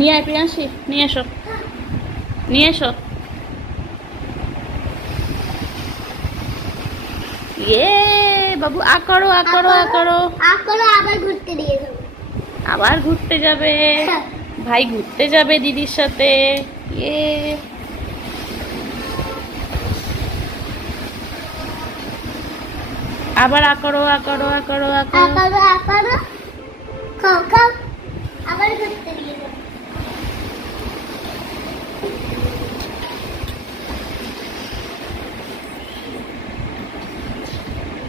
নিয়ে আয় প্রিয়াংশী, নিয়ে এসো, নিয়ে এসো। ইয়ে বাবু, আ করো, আ করো, আ করো, আ করো। আবার ঘুরতে দিয়ে যাবো। আবার ঘুরতে যাবে, ভাই ঘুরতে যাবে দিদির সাথে। ইয়ে আবার আ করো, আ করো, আ করো, আ আ করো। করো, আ করো। খাও খাও। আবার ঘুরতে দিয়ে যাবো।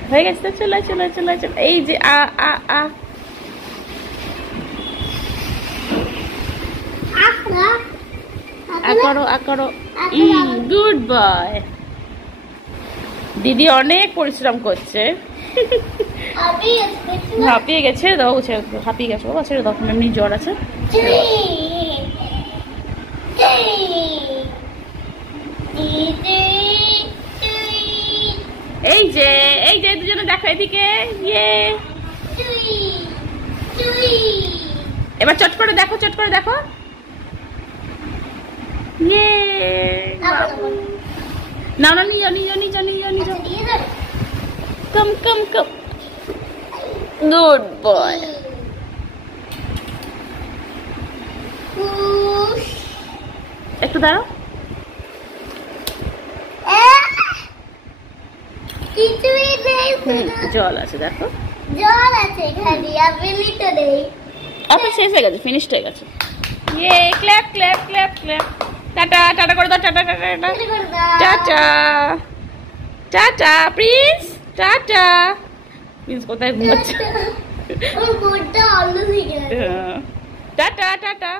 হয়ে গেছে তো, চলে চলে চলে চলে। এই যে আ আ আ আ করো, আ করো, আ করো। Good boy. দিদি অনেক পরিশ্রম করছে। হাঁপিয়ে গেছে, দাও হাঁপিয়ে গেছে বাবা, ছেড়ে দাও, এমনি জ্বর আছে। এই যে এই যে দুজনে দেখো এদিকে। ইয়ে এবার চট করে দেখো, চট করে দেখো। ইয়ে না না, নিয়ে যাও, নিয়ে যাও, নিয়ে যাও, নিয়ে যাও, নিয়ে যাও। কম কম কম। Good boy. একটু দাঁড়াও। জল আছে দেখো, জল আছে এখানে, আপেলটা নেই। আপেল শেষ হয়ে গেছে, ফিনিশড হয়ে গেছে। ইয়ে clap clap clap clap. Tata tata করে দাও, tata tata tata tata. Prince tata. Prince কোথায় ঘুমাচ্ছে? ওর বোনটা অন্য দিকে। Tata tata.